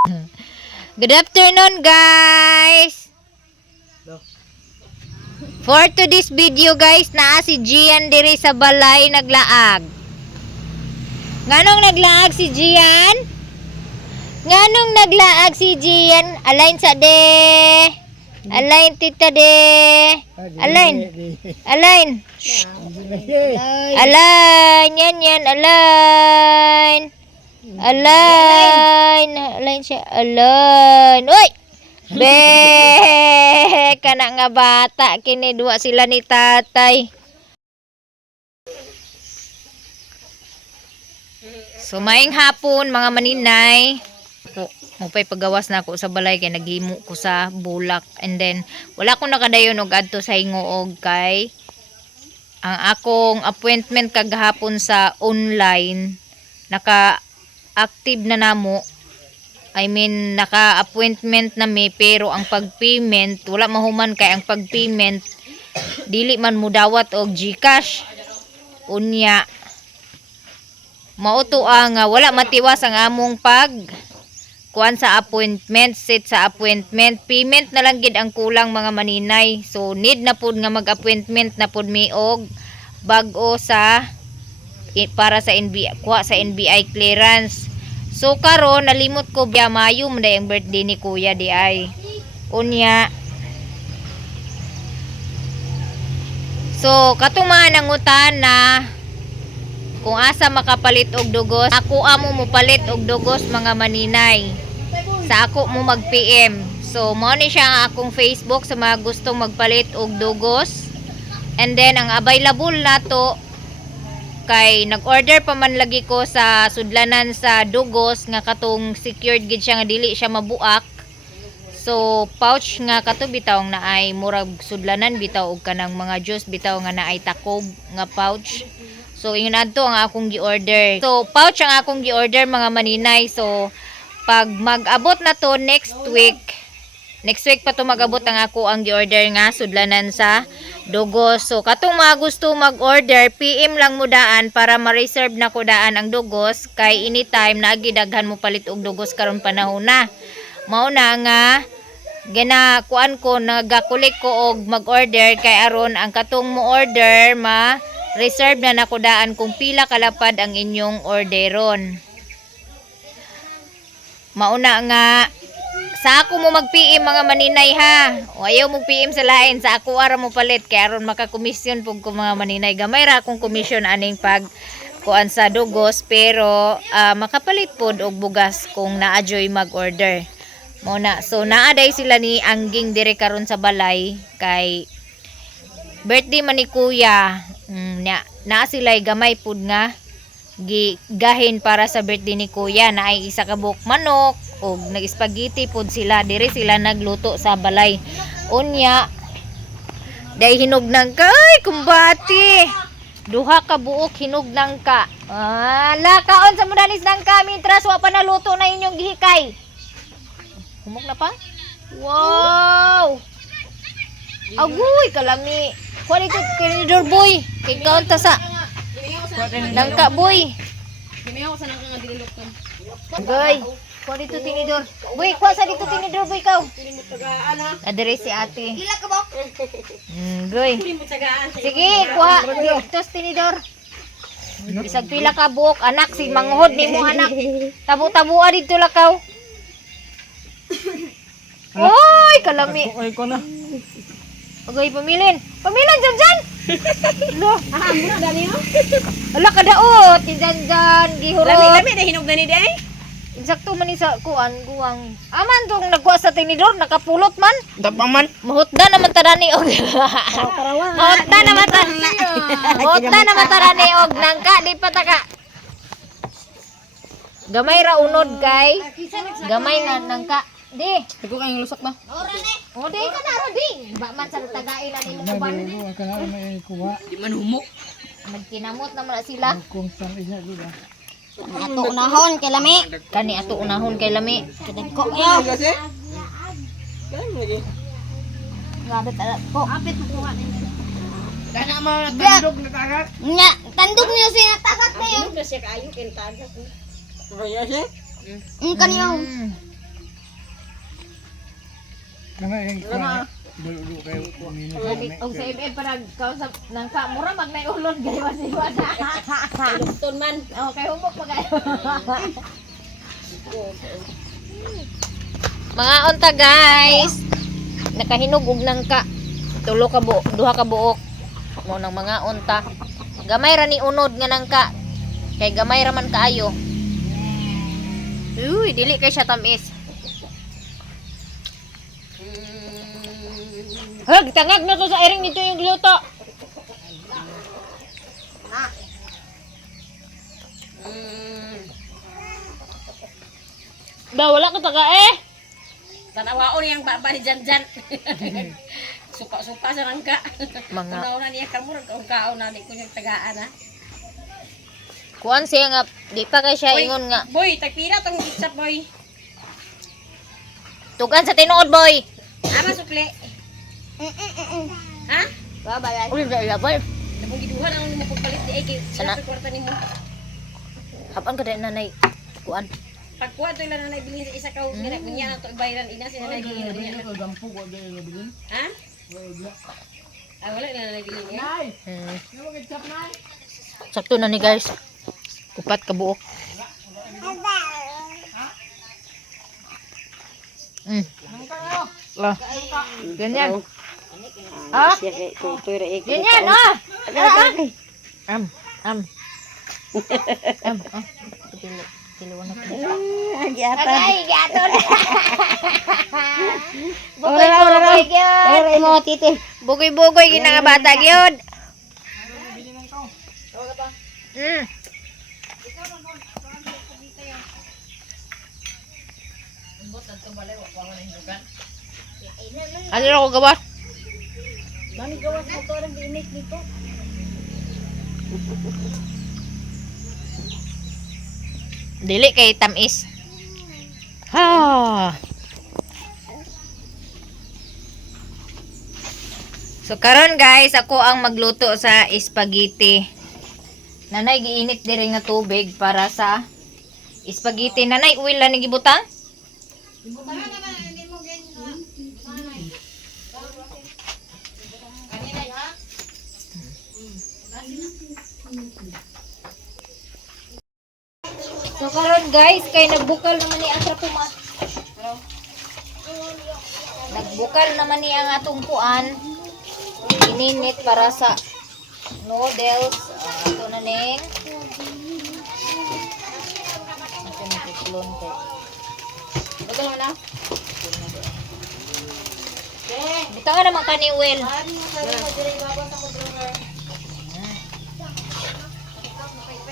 Good afternoon, guys. For today's video, guys, naa si Gian diri sa balay naglaag. Nganong naglaag si Gian? Nganong naglaag si Gian? Alain sa de. Alain tita de. Alain. Alain. Alain. Yan. Alain. Alain siya. Alain. Uy! Be! Kana nga bata. Kini duwa sila ni tatay. So, maing hapon, mga maninay. Mupay pagawas na ako sa balay kay naghimo ko sa bulak. And then, wala ko nakadayon og adto sa hinguog kay ang akong appointment kagahapon sa online naka-active na namo. I mean, naka-appointment na mi pero ang pag-payment wala mahuman kay ang pag-payment dili man mo dawat og GCash. Unya mauto nga wala matiwas ang among pag kuan sa appointment, set sa appointment, payment na lang gid ang kulang mga maninay. So need na pud nga mag-appointment na pud mi og bag-o sa para sa NBI, kuha sa NBI clearance. So karon nalimot ko biya Mayo man ang birthday ni Kuya di ay. Unya. So katong mga nangutan na kung asa makapalit og dugos, ako amo mo palit og dugos mga maninay. Sa ako mo mag-PM. So mo ni siya ang akong Facebook sa mga gustong magpalit og dugos. And then ang available nato kay nag-order pa man lagi ko sa sudlanan sa dugos nga katong secured gid siya nga dili siya mabuak. So pouch nga kato bitaw nga naay murag sudlanan bitaw og kanang mga juice bitaw nga naay takob nga pouch. So ingon adto ang akong gi-order. So pouch ang akong gi-order mga maninay. So pag mag-abot na to next week pa to mag-abot ang ako ang gi-order nga sudlanan sa dugos. So katong mga gusto mag-order, PM lang mo daan para ma-reserve na ko daan ang dugos kay anytime na gidaghan mo palit og dugos karon panahon na. Mao na nga ginakuan ko nagakulik ko og mag-order kay aron ang katong mo order reserve na nakudaan kung pila kalapad ang inyong orderon. Mauna nga sa ako mo mag-PM mga maninay ha. O ayaw mo PM sa lain, sa ako ara mo palit kay aron makakomisyon pug ko mga maninay. Gamay ra akong komisyon aning pag kuan sa dugos pero makapalit pod og bugas kung naa-joy mag-order. Mauna so naaday sila ni Angging dire karon sa balay kay birthday man ni Kuya. Na sila gamay pud nga gigahin para sa birthday ni Kuya na ay isa ka buok manok og nag-spaghetti pud sila dire sila nagluto sa balay. Unya day hinugnang ka ay kumbati duha ka buok hinugnang ka kaon sa mudanis nang kami tras wa pa naluto na inyong gihikay. Humok na pa? Wow! Agoy kalami. Kuha dito tinidor boy. Kay kaunta sa nangka boy. Gimiyaw sa nangka nga dililok ko. Goy. Kuha dito tinidor. Boy, kuha sa dito tinidor boy kaw. Tagaan ha. Adere si ate. Pila ka ba? Goy. Tagaan. Sige, kuha. Tos tinidor. Bisag pila ka buok anak si manghod ni mo anak. Tabu-tabua dito lakaw. Oy, kalami. Ay ko na. Ogoy, pamilin. Pamilin, Janjan! Lo, Muna gani ho. ala kadaot, si Janjan, gihurot. Lami na hinog na ni day. Eksakto man ni sa kuan, guwang. Aman tong nagkuha sa tinidor, nakapulot man. Dapaman. Mahutda naman tarani og. Mahutda naman tarani. Mahutda naman tarani og nangka, di pa taka. Gamay ra unod kay. Gamay nga nangka. Di. Dako kayong lusak ba? O di ka na ro di. Ba man sa tagain na nimo uban. Ako kana may kuha. Di man humok. Nagkinamot naman na sila. Kung saan isa dila. Ato unahon kay lami. Kani ato unahon kay lami. Kadagko yo. Kasi? Kan lagi. Grabe tala ko. Apit mo kuha ninyo. Kana mo tandog na tagat. Nya, tandog niyo siya takat kayo. Ano siya kaayo kay tagat. Kaya siya. Kaniyo. Kana yung kuha. Dulo kayo. Og sa MM para kausap nang ka mura magnay ulon gay wasiwa na. Lugton man. Oh, kay humok pa kayo. Mga unta guys. Nakahinog og nangka. Duha ka buok. Mo nang mga unta. Gamay ra ni unod nga nangka. Kay gamay ra man kaayo. Uy, dili kay siya tamis. Hag, tangag na to sa iring dito yung giluto. Wala ka taga eh. Tanawaon yang baba ni Janjan. Suka-suka sa rangka. Mga Una-una niya kamurag kaon na di ko yung tagaan ha. kuan siya nga, di pa kay siya Boy, ingon nga. Boy, tagpira tong gitsap boy. Tugan sa tinuod boy. Ama sukle. Ha? Babay. Uy, gaya boy. Nabong giduhan ang mo pagpalit di ay Sana. sa kwarta nimo. Hapan ka din nanay. Kuan. Pagkuha to ilan na bilhin sa isa ka usira kunya to bayaran ina sila na bilhin niya. Gampo ko dahil nabilin. Ha? Ah, wala na bilhin niya. Nay! Hmm. Yung mga chap nay! Sakto na ni guys. Upat ka buok. Mm. Ah. Ganyan. Ah? Ganyan, ah! Am. Tiliwan na ko. Agay, gato na. Bugoy-bugoy gyud. Bugoy-bugoy gyud nga bata gyud. Mm. Ano na ako gawa? Mami gawas mo to rin diinit dito. Dili kay tamis. Ha. So karon guys, ako ang magluto sa spaghetti. Nanay giinit diri nga tubig para sa spaghetti. Nanay, oil lang gibutang? So karon guys, kay nagbukal naman ni ang trapuma. Nagbukal naman ni ang atong kuan. Ininit para sa noodles. Ito na ning. Ito na tiklon ko. Ito lang na. Bitaw nga naman kani well.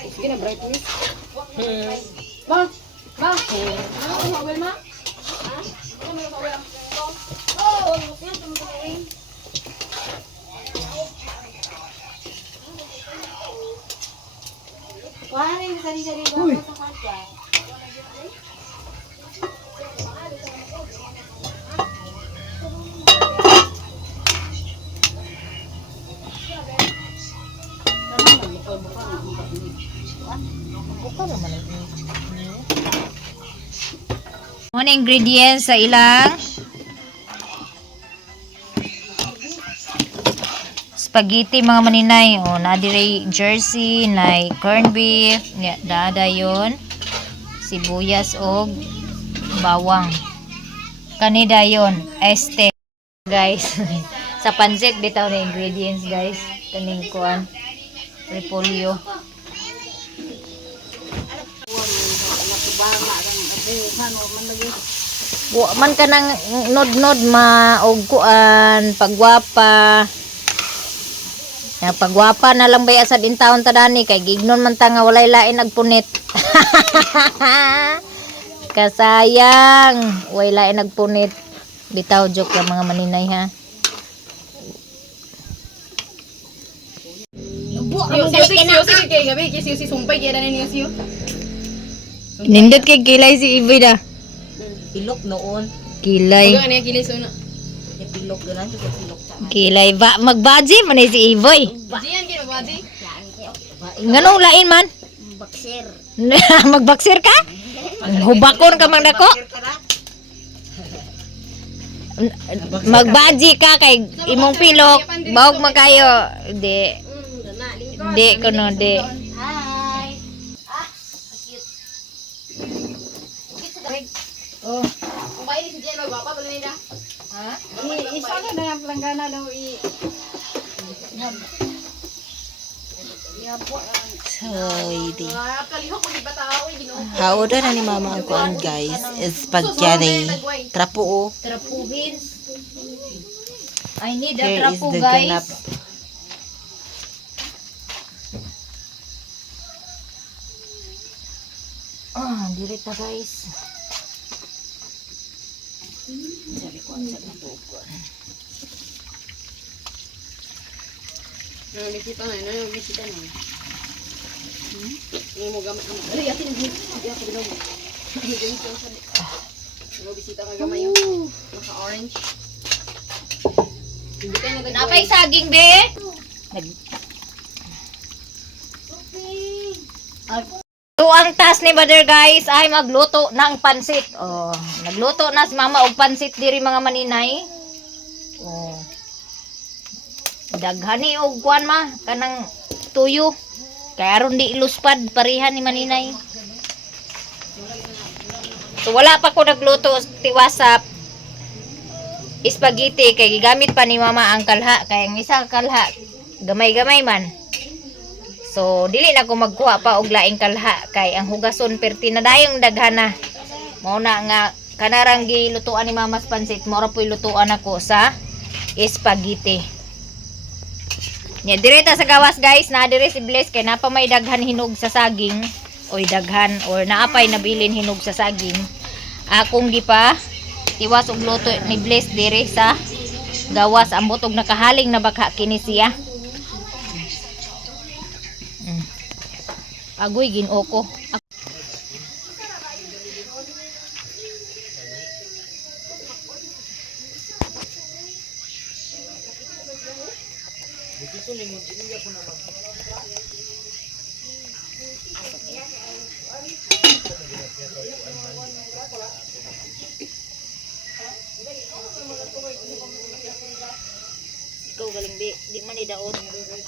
Sige na brightness. Ma. Ma. Mabel ma. Ano ingredients sa ilang spaghetti mga maninay. O, nadire jersey, na corned beef, dada yon, sibuyas og bawang. Kanida yon, este. Guys, sa pansit bitaw na ingredients guys. Kaning kuan, repolyo. Wa man ka nang nod-nod og kuan pagwapa. Ya pagwapa na lang bay asad in taon tadani kay gignon man ta nga walay lain nagpunit. Kasayang, way lain nagpunit. Bitaw joke lang mga maninay ha. Sige kay gabi kasi sumpay kaya na niyo. Nindot kay kilay si Iboy da. Pilok noon. Kilay. Ano niya kilis una? Pilok doon ang pilok. Kilay ba magbaji man ni si Iboy. Diyan kay babadi. Nganong lain man? Baksir. Magbaksir ka? Hubakon ka man dako? Magbaji ka kay imong pilok, bawog magayo. Di. Dana, lingkod. Di kuno di. Hi. Oh. Kumain si Jen, magwapa ba nila? Ha? Isa ka na lang planggana daw Soy Kalihok ko di ba tao, ginoo. Hauda na ni mama ang kuan guys. Spaghetti. Trapo oh. Trapu beans. I need a Here is trapu the guys. ganap. Direct na guys. Bisita na, bisita na. Mo gamit mo. Ari atin di. Di ako bilaw mo. Ganito sa di. Mo bisita ka gamay yo. Naka orange. Hindi kayo nagagawin. Napay saging be. So ang task ni Mother guys ay magluto ng pansit. Oh, nagluto na si Mama og pansit diri mga maninay. Oh. Daghani og kuan ma kanang tuyo. Kaya aron di iluspad parihan ni maninay. So wala pa ko nagluto tiwasap spaghetti kay gigamit pa ni Mama ang kalha kay ang isa kalha gamay-gamay man. So dili na ko magkuha pa og laing kalha kay ang hugason perti na dayong daghana. Mao na nga kanarang gilutuan ni Mama's pansit, mo ra po'y lutuan ako sa spaghetti. Nya direta sa gawas guys, na dire si Bless kay napa may daghan hinog sa saging oy daghan or naapay nabilin hinog sa saging. Akong gipa tiwas og luto ni Bless dire sa gawas ambot og nakahaling na baka kini siya. Agoy ginoo ko. Ikaw galing be, di man idaot. Di man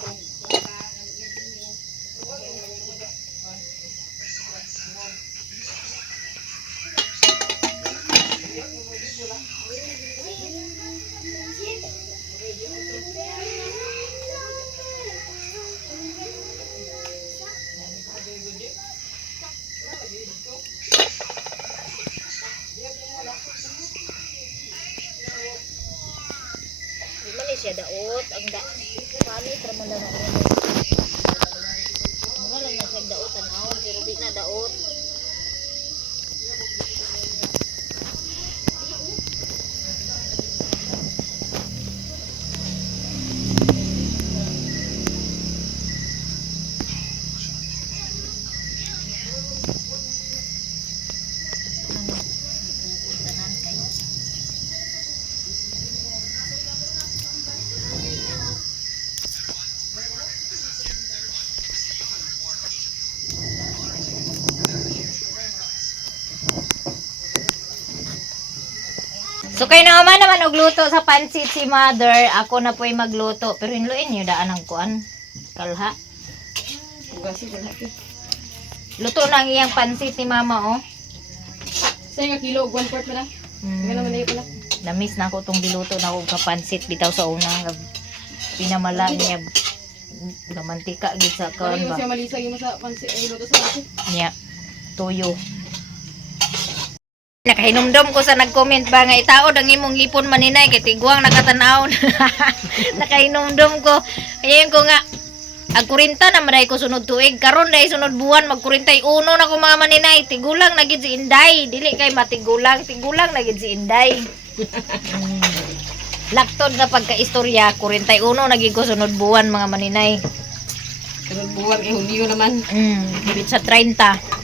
siya daot, ang pamit ra man lang ako. Mura lang na siya daot tanawon pero di na daot. So kay naman og luto sa pansit si Mother, ako na po'y magluto. Pero hinluin niyo daan ang kuan. Kalha. Gasi dala ki. Luto na ang iyang pansit ni Mama oh. Sa nga kilo 1/4 pala. Nga naman ay pala. Namiss na ako tong giluto na og kapansit bitaw sa unang pinamala niya gamantika gid sa Kaya kuan mo ba. siya malisag mo sa pansit ay luto sa pansit. Niya. Tuyo. Nakahinumdom ko sa nag-comment ba nga itaod ang imong ipon maninay kay tigwang nakatanaw. Nakahinumdom ko. Ayun ko nga ang 40 na maday ko sunod tuig karon dai sunod buwan mag 41 na ko mga maninay. Tigulang na gid si Inday, dili kay matigulang, tigulang na gid si Inday. Laktod nga pagka-istorya 41 na gid ko sunod buwan mga maninay. Sunod buwan kay Hulyo naman. Dili sa 30.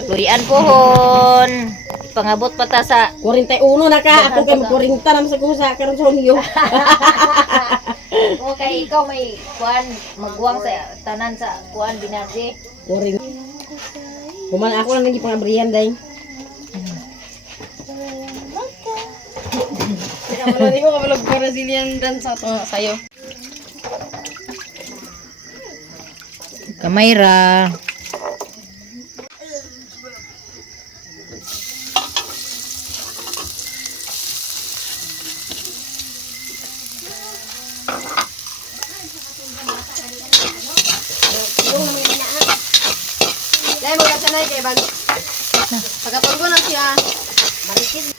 Kaluyan pohon. Pangabot pa ta sa 41 na ka, ako kay 40 na sa kusa karon sa Hulyo. okay, ikaw may kuan magwang sa tanan sa kuan binasi. 40. Kuman ako lang naging pangabrihan day. Hindi ko kabalog Brazilian dance sa to sayo. Kamay ra. Dahil mo na sanay kay bag. Pagkapag na siya. Balikin.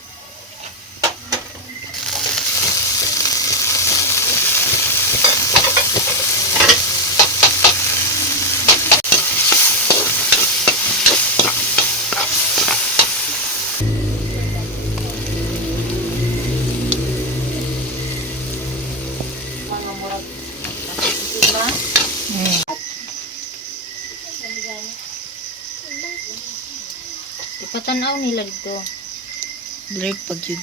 Ipatanaw nila dito. Blurred pag yun.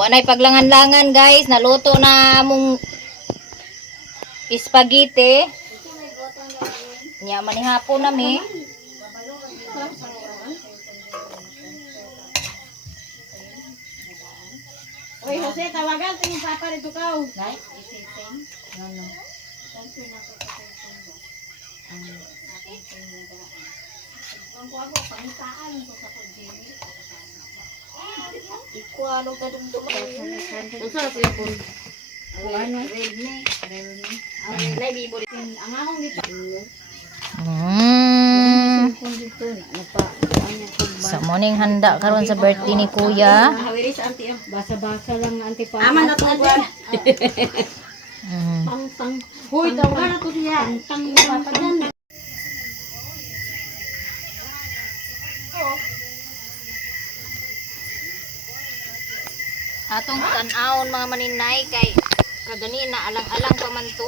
Anay paglangan-langan guys, naluto na among spaghetti. Nya manihapon nami. Oy, Jose, tawagan tingin papa dito ka. Unsa na siya pun? Nay bibo. Ang akong dito. Sa morning handa karon sa birthday ni Kuya. Hawiri sa auntie. Basa-basa lang ang anti pa. Aman na to kuan. Pang. Hoy, tawagan na to siya. Pang papa dyan. Atong tan-aon mga maninay kay kagani na alang-alang pa man to.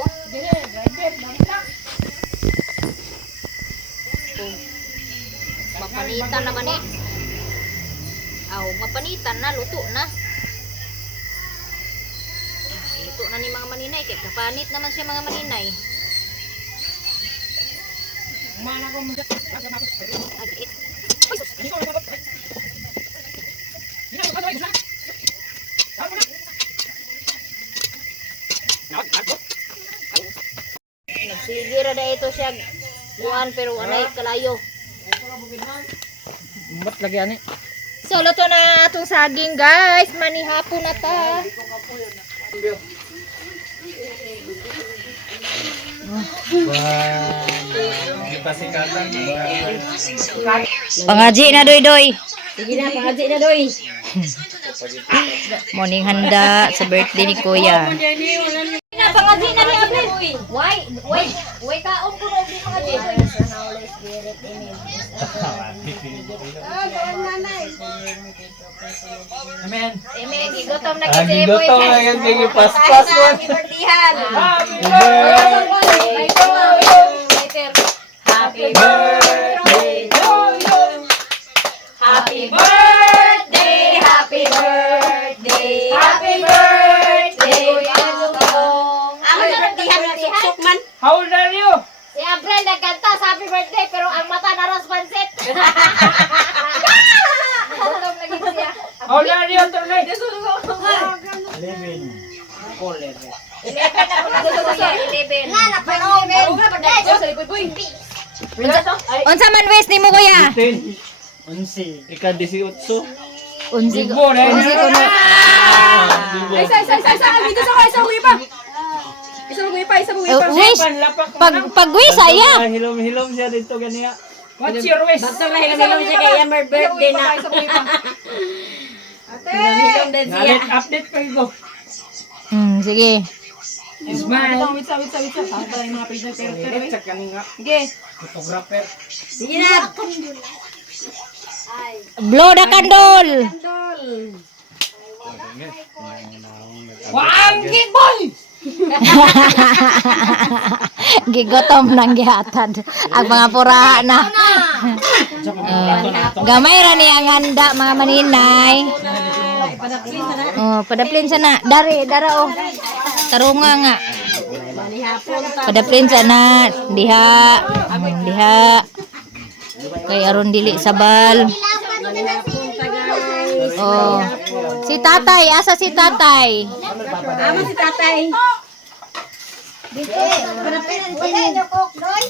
Mapanitan naman eh. Aw, mapanitan na, luto na. Luto na ni mga maninay kay kapanit naman siya mga maninay. Nagsigira na ito siya buwan pero anay kalayo. Umbat lagi ani. So luto na atong saging guys, manihapon na ta. Pangaji na doy. Sige na, pangaji na doy. Morning handa sa birthday ni Kuya. Pangaji na ni April. Why kaon ko na pangaji. Amen. Amen, gigotom na kasi boy. Gigotom na kasi paspas mo. Happy birthday. Happy birthday to you. Happy birthday, happy birthday, happy birthday to you. Ang birthday na suksok man. How old are you? Si April nagkanta sa happy birthday pero ang mata naras pansit. Gutom lagi siya. How old are you tonight? 11 ako na sa kuya, 11. Na, napanood. Unsa man west nimo kuya? 11. Ika 18. Unsi Bibo na yun. unsi ko na. Wish. Pag wish saya. Hilom-hilom siya dito ganiya. What's your wish? Bakit na hilom-hilom siya kay Amber birthday na. Hilom-hilom din siya. Nalit update pa ko. Sige. Smile. Check kaninga. Sige. Photographer. Sige na. Blow the candle. Wangit boy! Gigotom nang gihatad. Ang mga pura na. Gamay ra ni ang handa mga maninay. Oh, padaplin sana. Dara oh. Tarunga nga. Padaplin sana. Diha. Kay aron dili sabal. Oh. Si tatay, asa si tatay? Ama si tatay.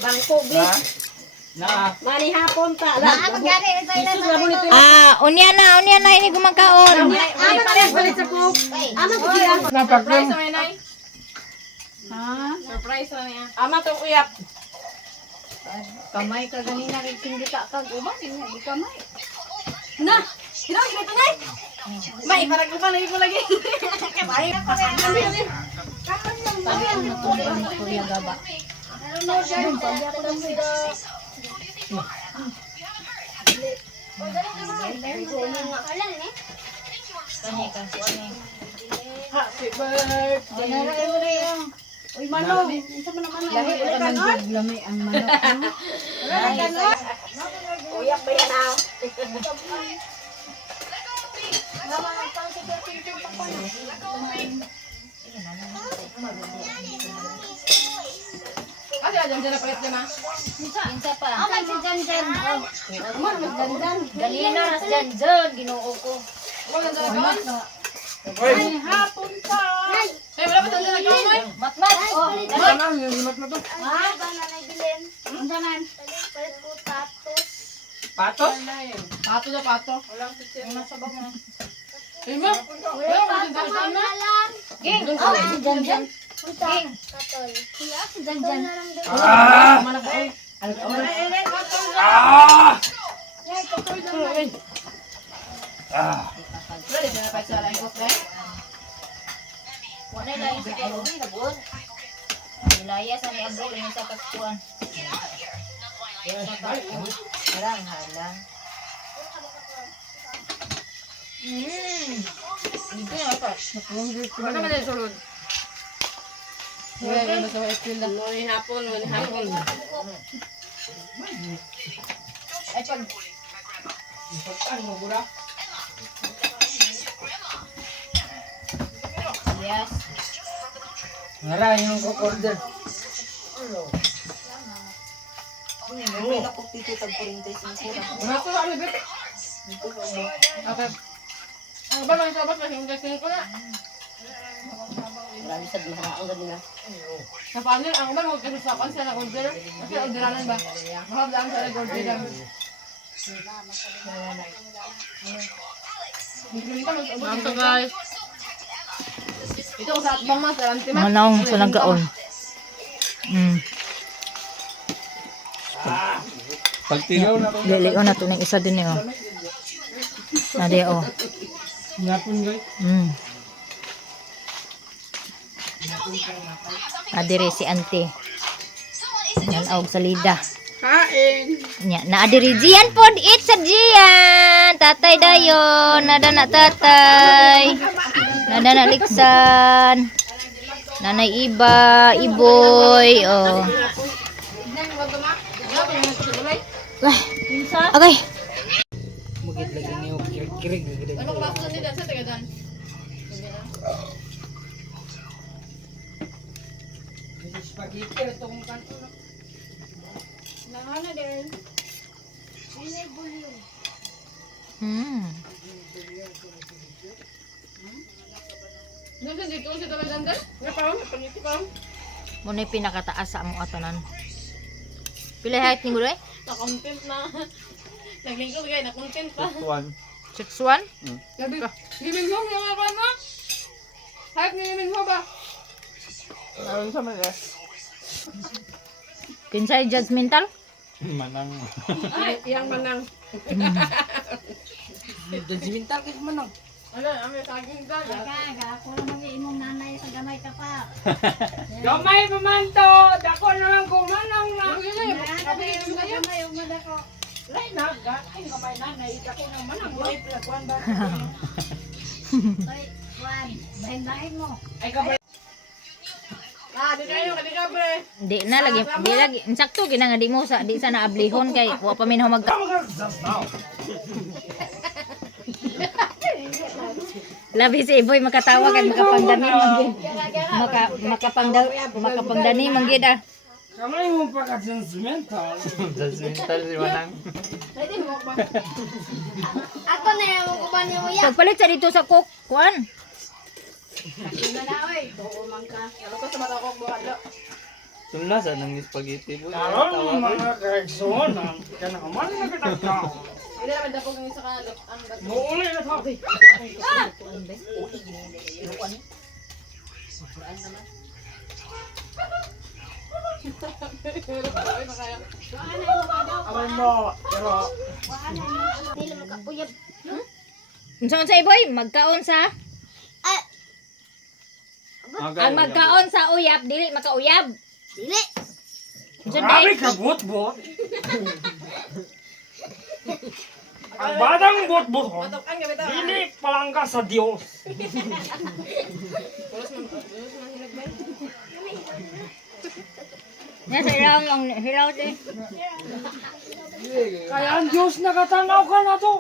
Bangko, please. Na. Mani hapon ta. Unya na ini gumakaon. Ay, palit sa cook. Ama si Kuya. Napakam. Surprise na niya. Ama to uyap. Kamay ka ganina rin singgita kag uban di kamay. Na, hirang ito na. May parang ko lagi ko lagi. Kabay pa sa amin. Kuya gaba. Happy birthday. Uy, manong. Isa mo naman. Lahi ka man lamay ang manok. Uyap ba yan ah? Kasi ajan dyan na palit na ma. Kinsa pa? Aman si Jan Jan. Aman mas Jan Jan. Ganina ras dyan, Ginoo ko. Aman Jan Jan. Ay, hapon pa. Ay, wala pa Jan Jan nagkamay. Matmat. Oh, Sana limat na to. Patos? Pato na pato. Wala ang sisir. Ang nasa bag na. Ay, ma. Wala pa Jan Jan na. Ging. Oh, si Jan Jan. Ging. Ah! Malaki. Ah! Ah! Ready na pa sa lain ko, eh? Wala lang sa kay Ruby na buon. Ilaya sa ni Abro ini sa kaskuan. Halang. Ito na pa. Ano man yung sulod? Wala na sa April na. Noy hapon. Ay pag Ano mo bura? yes. Ngara yung order. Ano to ano bet? Okay. Ang ba lang sabat kasi yung ko na. Marami sa diha ang ganina. Sa panel ang ba mo kasi sa kansa na order? Kasi orderanan ba? Mahal lang sa order lang. Ito guys. Ito sa atbang mas alam Manong sa nagaon. Pagtilaw na to. Lilion na to ng isa din oh. Nadi oh. Ngapon guys. Adire si auntie. Yan og salida. Kain. Nya na adire Jian pod it sa Jian. Tatay dayon, nada na tatay. Nada na liksan. Nanay Iba, Iboy, oh. Wah. Okay. Mugit lagi niyo kirig. Ano klase ni Dan sa taga Dan? Spaghetti itong kanto. Nangana din. Nasa dito si taga Dan Dan? Ngapaw, pangiti pa. Muna yung pinakataas sa among atonan. Pila height ni mo doy? Na-content na. Naglingkod kayo, na-content pa. 6'1"? Gabi ka. Giming mo, yung mga na. Hayat ni Giming mo ba? Ano sa man eh? Kinsay judgmental? Manang. Ay, iyang manang. Judgmental kay manang. Ano, may saging ka. Gamay pa man to. Dako na lang kung manang na. Lai na ay gamay na na dako na manang. Wala pinagkuan ba? Ay gamay. di kayo, kadi ka, pre. Di na lagi, di lagi. Insakto gina nga di mo sa di sa naablihon kay wa pa minho mag Labi si Iboy makatawa kay makapangdani manggid. Makapangdani manggid ah. Kamay mo pa ka judgmental. Judgmental si Manang. Ako na yung kuban niyo ya. Pagpalit sa dito sa cook, kuan. Na na oy. Oo man ka. Ano ko sa mata ko, buhalo. Tumlasa ng spaghetti boy. Karon mga kaigsoon, kana man nagtatakaw. Hindi naman dapog ng isa ka, ang bato. Muuli na to. Abay mo, pero Dili mo ka uyab. Unsa sa Iboy? Magkaon sa ang magkaon sa uyab dili makauyab. Dili. Unsa grabe day? ka bot-bot. Ang batang bot-bot, Batok ang gabita. dili palangga sa Dios. Nasa ilaw ang hilaw di. Kaya ang Diyos nakatanaw ka na to.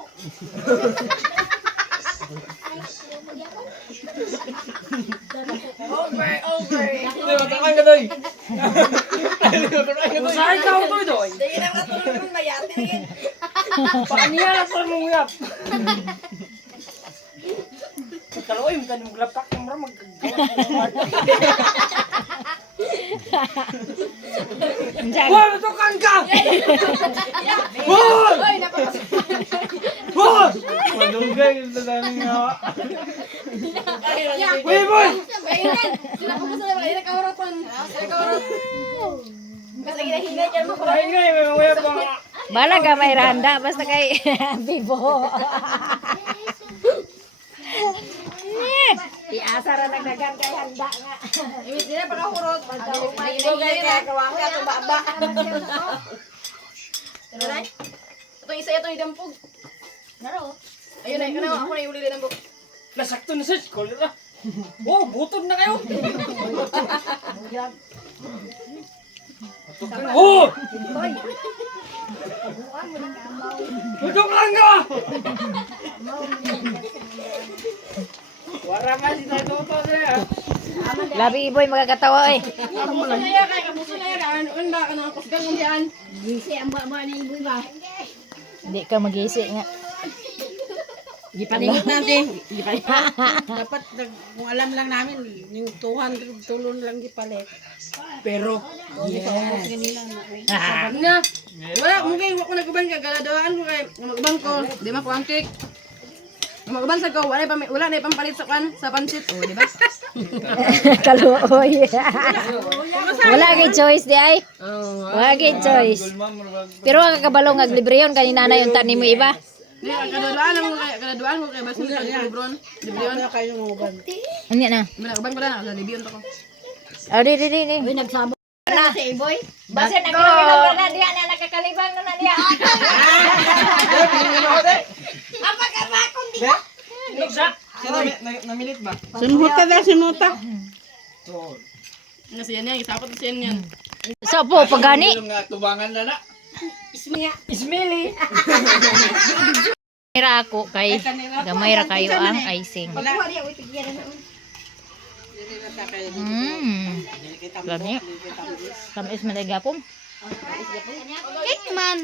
Sa ikaw to ito. Sige na nga tulog ng mayati na yun. Paaniya lang sa mong uyap. Kaloy, mo tayo maglaptak yung bro, magkagawa. Hoy, matukan ka! Hoy! Ay, napakas. Hoy! Madugay yung tataning nga. Hoy, boy! Mainan. Sila ko sa mga ina kaurapan. Sila kaurap. Kasi ginahinay dyan mo. Ay, ngay, may mga uyap mga. Bala ka may randa basta kay Bibo. Iasa ra nagdagan kay handa nga. Iwit nila pakahurot. Ibo gani na. Kawangka ito baba. Taray. Ito isa ito idampog. Naro. Ayun na, ikaw na. Ako na iuli din ang buk. Nasakto na sa school na. Oh, butod na kayo. Oh! Tutok lang ka! Wala man si Tayo Toto siya. Labi Iboy magkatawa eh. Kamuso na yan, kay kamuso na yan. Ano ba ka nang kusgan kung diyan? Gisi ang ba ni iboy ba? Hindi ka magisi nga. Gipaningot natin. Dapat kung alam lang namin, yung 200 tulon lang gipalit. Pero, yes. Na. Wala, mungkin wako nagubang ka galadawaan ko kay magubang ko. Di ma ko ang cake. Magubang sa ko, wala na ipampalit sa kan sa pansit. Oh, di ba? Kaluoy. Wala kay choice di ay. Wala kay choice. Pero ang kabalo nga libre yon kanina na yung tanim mo iba. Di kadaduan ko kay basin sa libron. Libron na kayo ng uban. Ano na? Magubang ko na sa libron to ko. Oh, di. Uy nagsabo na si iboy. Basta nagkalibang na diya na nakakalibang na diya. Namilit ba? Sunhut ka na, sinuta. Nga siya niya, isapot na siya niyan. So po pagani. Yung nga tubangan na na. Ismili! Gamay ako kay gamay ra kayo ang icing. Gani. Tamis man gapon. Cake man.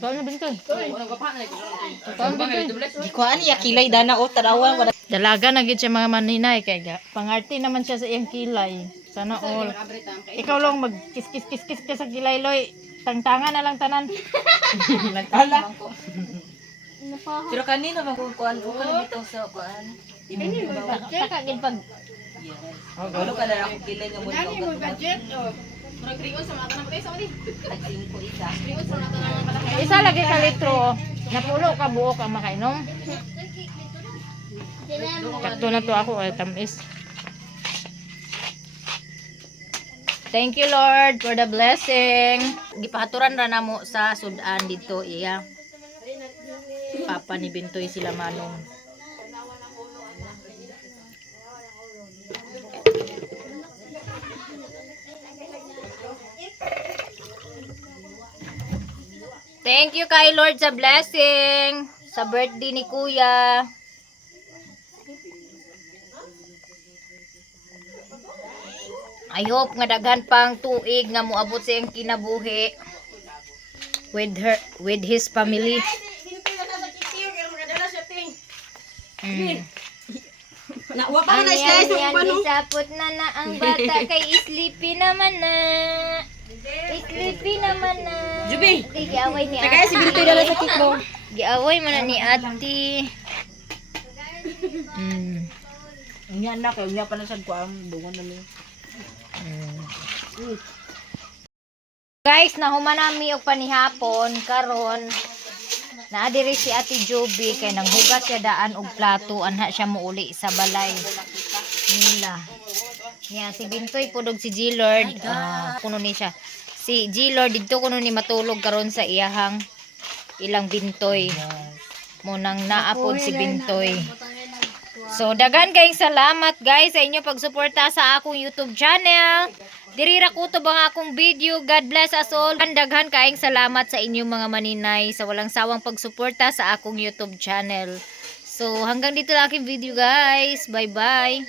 Paano bintoy? Kuan niya kilay dana o tarawan wala. Dalaga na gid siya mga maninay kay pangarti naman siya sa iyang kilay. Sana all. Ikaw lang mag kis ka sa kilay loy. Tangtangan na lang tanan. Pero kanino man kung kuan ko kan bitaw sa kuan. Taka gid pag Ano ka na ako kilay nga mo Mo budget. Murag kriyon sa mata na patay sa mali. tagsin ko isa. Kriyon sa mata na kalakay. isa lagi ka litro. Napulo ka buok ang makainom. Kato na to ako ay tamis. Thank you Lord for the blessing. Gipahaturan ra namo sa sudan dito iya. Papa ni Bintoy sila manong. Thank you kay Lord sa blessing. Sa birthday ni Kuya. I hope nga daghan pang tuig nga moabot sa iyang kinabuhi with his family. Wa pa na slice ng pano. Isapot na ang bata kay sleepy naman na. Sleepy naman na. Jubi. Okay, giaway ni Tagay si Bintoy dala sa cake mo. Giaway man na ni ate. Nga na kayo, nga pala sa kuang dungan na niya. Guys, nahuman nami og panihapon karon. Naa diri si Ate Joby kay nanghugas siya daan og plato anha siya muuli sa balay nila. Niya si Bintoy pudog si G-Lord. Kuno ni siya. Si G-Lord didto kuno ni matulog karon sa iyahang ilang Bintoy. Mo nang naapod si Bintoy. So dagan kayong salamat guys sa inyo pagsuporta sa akong YouTube channel. Diri ra ko to bang akong video. God bless us all. Daghan kayong salamat sa inyong mga maninay sa walang sawang pagsuporta sa akong YouTube channel. So hanggang dito lang aking video guys. Bye bye.